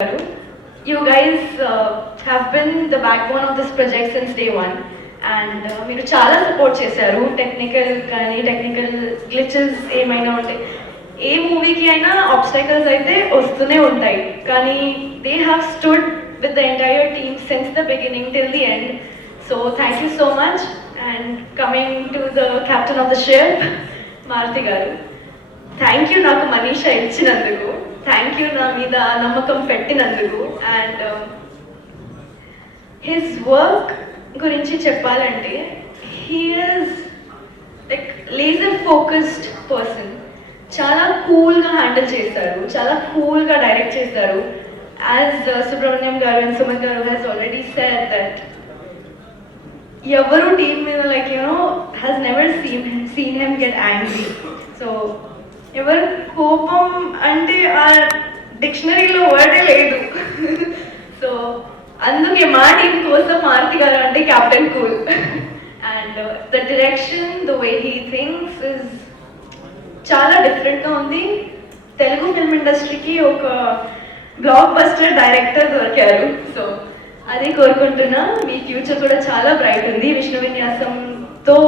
You guys have been the backbone of this project since day one, and మీరు చాలా సపోర్ట్ చేశారు. Technical glitches ఏమైనా ఉంటే ఏ మూవీకి అయినా ఆబ్స్టైకల్స్ అయితే వస్తూనే ఉంటాయి, కానీ they have stood with the entire team since the beginning till the end. So thank you so much. And coming to the captain of the ship, Maruti garu, thank you నాకు మనీషా ఇచ్చినందుకు, థ్యాంక్ యూ నా మీద నమ్మకం పెట్టినందుకు. అండ్ హిస్ వర్క్ గురించి చెప్పాలంటే he is like laser focused person. చాలా కూల్గా హ్యాండిల్ చేస్తారు, చాలా కూల్గా డైరెక్ట్ చేస్తారు. యాజ్ సుబ్రహ్మణ్యం గారు అండ్ సుమన్ గారు హ్యాస్ ఆల్రెడీ సెడ్ దట్ ఎవరు టీమ్ మీద like has never seen him get angry. So ఎవరు కోపం అంటే ఆ డిక్షనరీలో వర్డే లేదు. సో అందుకే మా టీం కోసం మారుతి గారు అంటే captain cool. And the direction, the way he thinks is చాలా డిఫరెంట్గా ఉంది. తెలుగు ఫిల్మ్ ఇండస్ట్రీకి ఒక బ్లాక్ బస్టర్ డైరెక్టర్ దొరికారు. సో అదే కోరుకుంటున్నా. మీ ఫ్యూచర్ కూడా చాలా బ్రైట్ ఉంది. విష్ణు విన్యాసంతో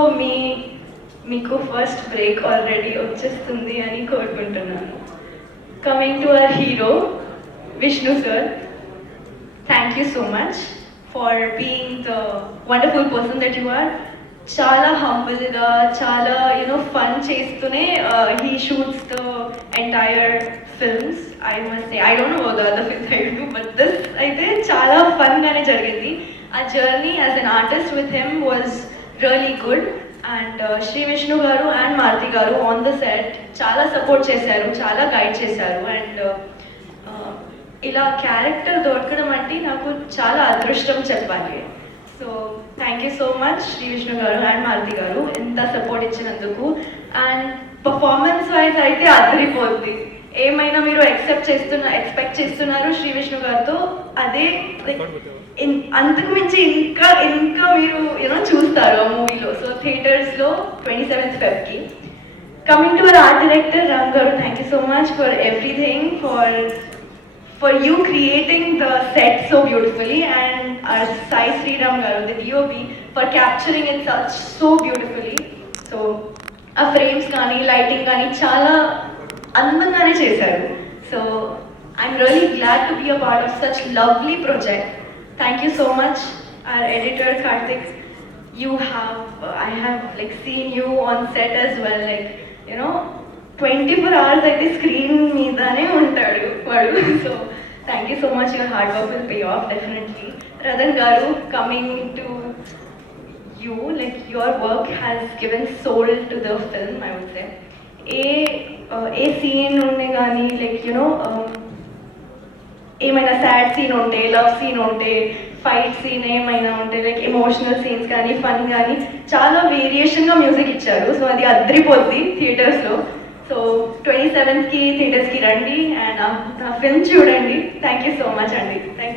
మీకు ఫస్ట్ బ్రేక్ ఆల్రెడీ వచ్చేస్తుంది అని కోరుకుంటున్నాను. Coming to our hero Vishnu sir, thank you so much for being the wonderful person that you are. చాలా హంబుల్గా, చాలా ఫన్ చేస్తూనే he shoots the entire films. I must say, I don't know about the other films I do, but this అయితే చాలా ఫన్గానే జరిగింది. ఆ journey as an artist with him was really good. And Shri Vishnu garu and Maruti garu on the set చాలా సపోర్ట్ చేశారు, చాలా గైడ్ చేశారు. అండ్ ఇలా క్యారెక్టర్ దొరకడం అంటే నాకు చాలా అదృష్టం చెప్పాలి. So thank you so much Shri Vishnu garu and Maruti గారు ఇంత సపోర్ట్ ఇచ్చినందుకు. అండ్ పర్ఫార్మెన్స్ వైజ్ అయితే అదిరిపోద్ది. ఏమైనా మీరు ఎక్స్పెక్ట్ చేస్తున్నారు శ్రీ విష్ణు గారితో, అదే అంతకు మించి ఇంకా మీరు చూస్తారు ఆ మూవీలో. సో థియేటర్స్లో 27th Febకి. Coming to our art director Ram garu, thank you so much for everything, for you creating the set so beautifully, and our Sai Sriram garu, the DOP, for capturing it so beautifully. So a frames gaani, lighting gaani chaala andangane chesaru. So I'm really glad to be a part of such lovely project. Thank you so much. Our editor Karthik, I have like seen you on set as well, like 24 hours అయితే screen మీదనే ఉంటాడు వాడు. So thank you so much. Your hard work will pay off definitely. Ratan garu, coming to you, like your work has given soul to the film. I would say a scene ఉండే కానీ like ఏమైనా sad scene ఉంటే, love scene ఉంటే, fight scene ఏమైనా ఉంటే, like emotional scenes కానీ fun కానీ చాలా వేరియేషన్గా మ్యూజిక్ ఇచ్చారు. సో అది అద్రిపోద్ది థియేటర్స్లో. సో 27th థియేటర్స్కి రండి అండ్ నా ఫిల్మ్ చూడండి. థ్యాంక్ యూ సో మచ్ అండి. థ్యాంక్